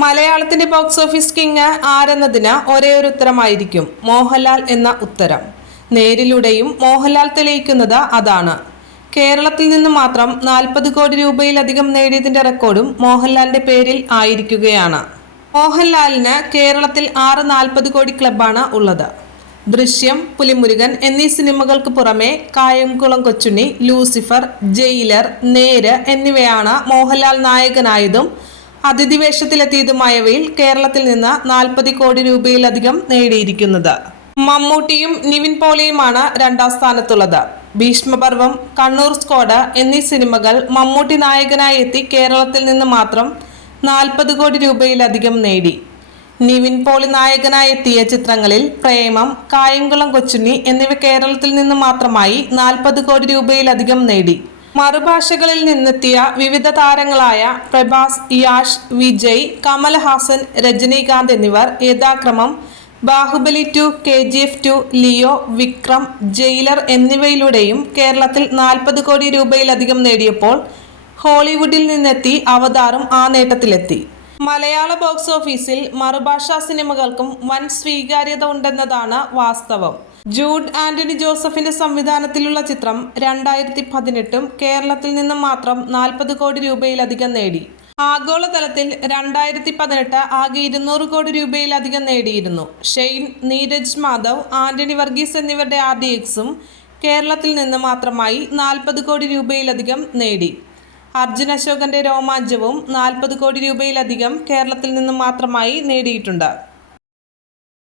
മലയാളത്തിന്റെ box office king ആരെന്നതിന് ഒരേ ഒരു ഉത്തരമായിരിക്കും. മോഹൻലാൽ എന്ന ഉത്തരം. നേരിലൂടെയും മോഹൻലാൽ തെളിയിക്കുന്നത് അതാണ്. കേരളത്തിൽ നിന്ന് മാത്രം നാൽപ്പത് കോടി രൂപയിലധികം നേടിയതിന്റെ റെക്കോർഡും മോഹൻലാലിന്റെ പേരിൽ ആയിരിക്കുകയാണ്. മോഹൻലാലിന് കേരളത്തിൽ ആറ് നാൽപ്പത് കോടി ക്ലബാണ് ഉള്ളത്. ദൃശ്യം പുലിമുരുകൻ എന്നീ സിനിമകൾക്ക് പുറമെ കായംകുളം കൊച്ചുണ്ണി ലൂസിഫർ ജയിലർ നേര് എന്നിവയാണ് മോഹൻലാൽ നായകനായതും അതിഥി വേഷത്തിലെത്തിയതുമായവയിൽ കേരളത്തിൽ നിന്ന് നാൽപ്പത് കോടി രൂപയിലധികം നേടിയിരിക്കുന്നത്. മമ്മൂട്ടിയും നിവിൻ പോളിയുമാണ് രണ്ടാം സ്ഥാനത്തുള്ളത്. ഭീഷ്മപർവം കണ്ണൂർ സ്കോഡ് എന്നീ സിനിമകൾ മമ്മൂട്ടി നായകനായി എത്തി കേരളത്തിൽ നിന്ന് മാത്രം നാൽപ്പത് കോടി രൂപയിലധികം നേടി. നിവിൻ പോളി നായകനായി എത്തിയ ചിത്രങ്ങളിൽ പ്രേമം കായംകുളം കൊച്ചുണ്ണി എന്നിവ കേരളത്തിൽ നിന്ന് മാത്രമായി നാൽപ്പത് കോടി രൂപയിലധികം നേടി. മറുഭാഷകളിൽ നിന്നെത്തിയ വിവിധ താരങ്ങളായ പ്രഭാസ് യാഷ് വിജയ് കമൽഹാസൻ രജനീകാന്ത് എന്നിവർ യഥാക്രമം Baahubali two K G F two Leo Vikram Jailer എന്നിവയിലൂടെയും കേരളത്തിൽ നാൽപ്പത് കോടി രൂപയിലധികം നേടിയപ്പോൾ ഹോളിവുഡിൽ നിന്നെത്തി അവതാറും ആ നേട്ടത്തിലെത്തി. മലയാള ബോക്സ് ഓഫീസിൽ മറുഭാഷാ സിനിമകൾക്കും വൻ സ്വീകാര്യത ഉണ്ടെന്നതാണ് വാസ്തവം. ജൂഡ് ആന്റണി ജോസഫിന്റെ സംവിധാനത്തിലുള്ള ചിത്രം രണ്ടായിരത്തി പതിനെട്ടും കേരളത്തിൽ നിന്ന് മാത്രം നാൽപ്പത് കോടി രൂപയിലധികം നേടി. ആഗോളതലത്തിൽ രണ്ടായിരത്തി പതിനെട്ട് ആകെ ഇരുന്നൂറ് കോടി രൂപയിലധികം നേടിയിരുന്നു. ഷെയ്ൻ നീരജ് മാധവ് ആന്റണി വർഗീസ് എന്നിവരുടെ ആർ ഡി എക്സും കേരളത്തിൽ നിന്ന് മാത്രമായി നാൽപ്പത് കോടി രൂപയിലധികം നേടി. അർജുൻ അശോകന്റെ രോമാഞ്ചവും നാൽപ്പത് കോടി രൂപയിലധികം കേരളത്തിൽ നിന്ന് മാത്രമായി നേടിയിട്ടുണ്ട്.